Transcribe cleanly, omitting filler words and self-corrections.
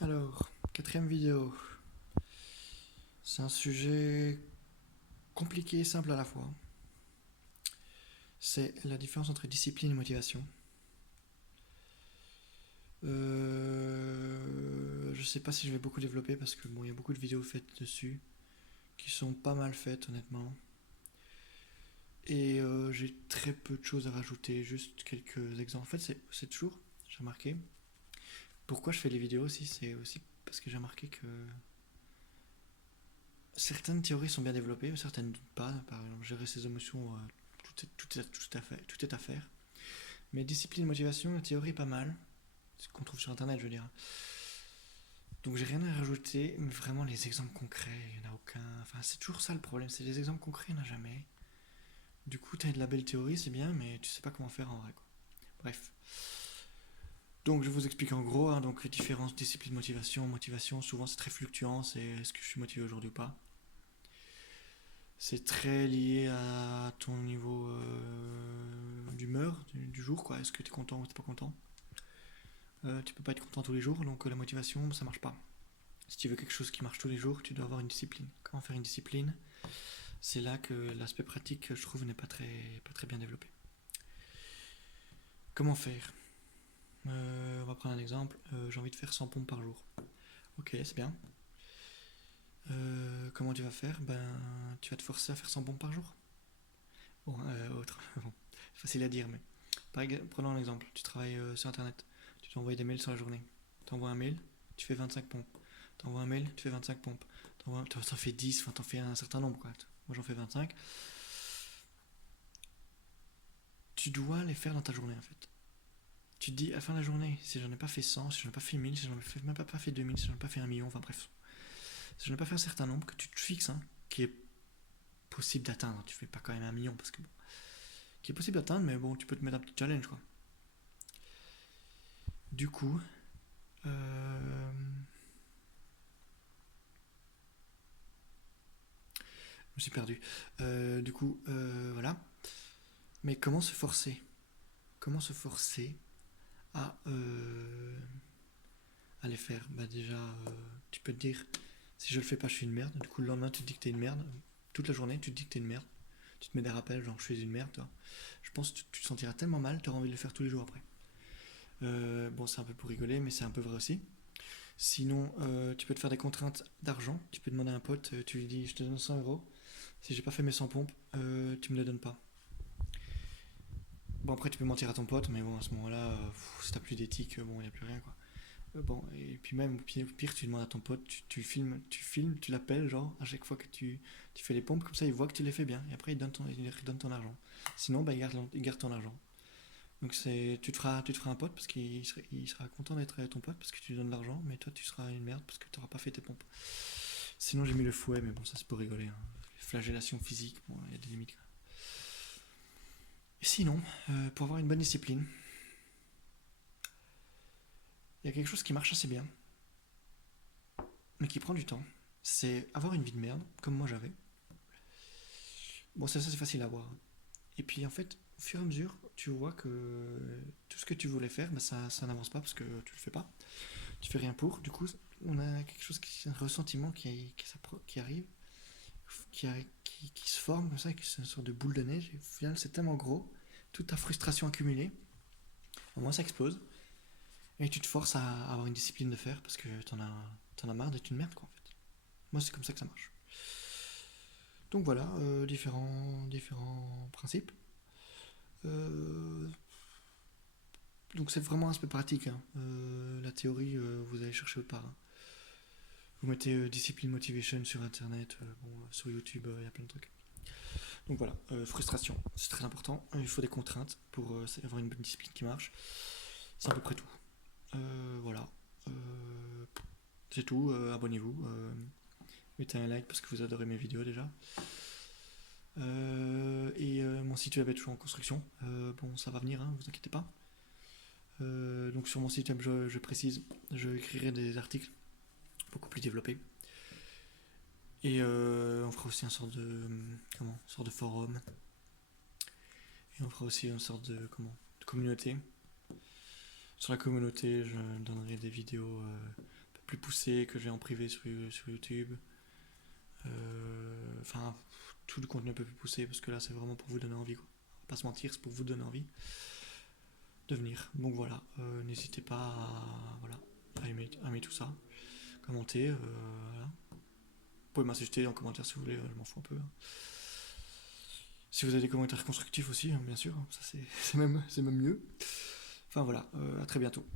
Alors, quatrième vidéo. C'est un sujet compliqué et simple à la fois. C'est la différence entre discipline et motivation. Je sais pas si je vais beaucoup développer parce que bon, il y a beaucoup de vidéos faites dessus qui sont pas mal faites honnêtement. Et j'ai très peu de choses à rajouter, juste quelques exemples. En fait, c'est toujours, j'ai remarqué. Pourquoi je fais les vidéos aussi, c'est aussi parce que j'ai remarqué que certaines théories sont bien développées, mais certaines pas. Par exemple, gérer ses émotions, tout est à faire. Mais discipline et motivation, la théorie est pas mal. Ce qu'on trouve sur internet, je veux dire. Donc j'ai rien à rajouter, mais vraiment les exemples concrets, il n'y en a aucun. Enfin, c'est toujours ça le problème, c'est les exemples concrets, il n'y en a jamais. Du coup, t'as de la belle théorie, c'est bien, mais tu sais pas comment faire en vrai, quoi. Bref. Donc je vous explique en gros, hein, donc différence discipline, motivation. Motivation, souvent c'est très fluctuant, c'est est-ce que je suis motivé aujourd'hui ou pas. C'est très lié à ton niveau d'humeur du jour, quoi. Est-ce que tu es content ou t'es pas content. Tu peux pas être content tous les jours, donc la motivation, ça marche pas. Si tu veux quelque chose qui marche tous les jours, tu dois avoir une discipline. Comment faire une discipline? C'est là que l'aspect pratique, je trouve, n'est pas très bien développé. Comment faire? On va prendre un exemple. J'ai envie de faire 100 pompes par jour. Ok, c'est bien. Comment tu vas faire? Ben, tu vas te forcer à faire 100 pompes par jour. Bon, autre. Bon, facile à dire, mais. Prenons un exemple. Tu travailles sur internet. Tu dois envoyer des mails sur la journée. Tu envoies un mail, tu fais 25 pompes. Tu envoies un mail, tu fais 25 pompes. T'en fais 10, enfin t'en fais un certain nombre, quoi. Moi j'en fais 25. Tu dois les faire dans ta journée en fait. Tu te dis à la fin de la journée, si j'en ai pas fait 100, si j'en ai pas fait 1000, si j'en ai même pas fait 2000, si j'en ai pas fait 1 million, enfin bref. Si j'en ai pas fait un certain nombre que tu te fixes, hein, qui est possible d'atteindre. Tu fais pas quand même 1 million parce que bon. Qui est possible d'atteindre, mais bon, tu peux te mettre un petit challenge quoi. Du coup, je me suis perdu. Voilà. Mais comment se forcer? Comment se forcer à les faire? Bah déjà, tu peux te dire, si je le fais pas, je suis une merde. Du coup, le lendemain, tu te dis que t'es une merde. Toute la journée, tu te dis que t'es une merde. Tu te mets des rappels, genre je suis une merde, toi. Je pense que tu te sentiras tellement mal, tu auras envie de le faire tous les jours après. Bon, c'est un peu pour rigoler, mais c'est un peu vrai aussi. Sinon, tu peux te faire des contraintes d'argent. Tu peux demander à un pote, tu lui dis je te donne 100 euros. Si j'ai pas fait mes 100 pompes, tu me les donnes pas. Bon, après, tu peux mentir à ton pote, mais bon, à ce moment-là, si t'as plus d'éthique, bon, y a plus rien quoi. Bon, et puis même, au pire, tu demandes à ton pote, tu l'appelles, genre, à chaque fois que tu fais les pompes, comme ça, il voit que tu les fais bien, et après, il donne ton argent. Sinon, bah, il garde ton argent. Donc, tu te feras un pote, parce il sera content d'être ton pote, parce que tu lui donnes de l'argent, mais toi, tu seras une merde, parce que tu n'auras pas fait tes pompes. Sinon, j'ai mis le fouet, mais bon, ça, c'est pour rigoler. Hein. Flagellation physique, bon, il y a des limites. Et sinon, pour avoir une bonne discipline, il y a quelque chose qui marche assez bien, mais qui prend du temps. C'est avoir une vie de merde, comme moi j'avais. Bon, ça c'est facile à voir. Et puis en fait, au fur et à mesure, tu vois que tout ce que tu voulais faire, bah, ça n'avance pas parce que tu le fais pas. Tu fais rien pour. Du coup, on a quelque chose un ressentiment qui arrive, qui se forme comme ça, qui est une sorte de boule de neige. Et au final, c'est tellement gros, toute ta frustration accumulée, au moins ça explose. Et tu te forces à avoir une discipline de faire parce que t'en as marre d'être une merde, quoi, en fait. Moi, c'est comme ça que ça marche. Donc voilà, différents principes. Euh, donc c'est vraiment un aspect pratique. Hein. La théorie, vous allez chercher autre part. Hein. Vous mettez discipline motivation sur internet, bon, sur YouTube, il y a plein de trucs. Donc voilà, frustration, c'est très important. Il faut des contraintes pour avoir une bonne discipline qui marche. C'est à peu près tout. Voilà. Euh, c'est tout, abonnez-vous. Mettez un like parce que vous adorez mes vidéos déjà. Mon site web est toujours en construction. Bon, ça va venir, hein, vous inquiétez pas. Donc sur mon site web, je précise, je écrirai des articles beaucoup plus développés. Et on fera aussi une sorte de forum. Et on fera aussi une sorte de communauté. Sur la communauté, je donnerai des vidéos plus poussé que j'ai en privé sur YouTube. Enfin, tout le contenu un peu plus poussé, parce que là, c'est vraiment pour vous donner envie, quoi. On va pas se mentir, c'est pour vous donner envie de venir. Donc voilà, n'hésitez pas voilà, à aimer tout ça, commenter. Voilà. Vous pouvez m'insulter en commentaire si vous voulez, je m'en fous un peu, hein. Si vous avez des commentaires constructifs aussi, hein, bien sûr, ça c'est même mieux. Enfin voilà, à très bientôt.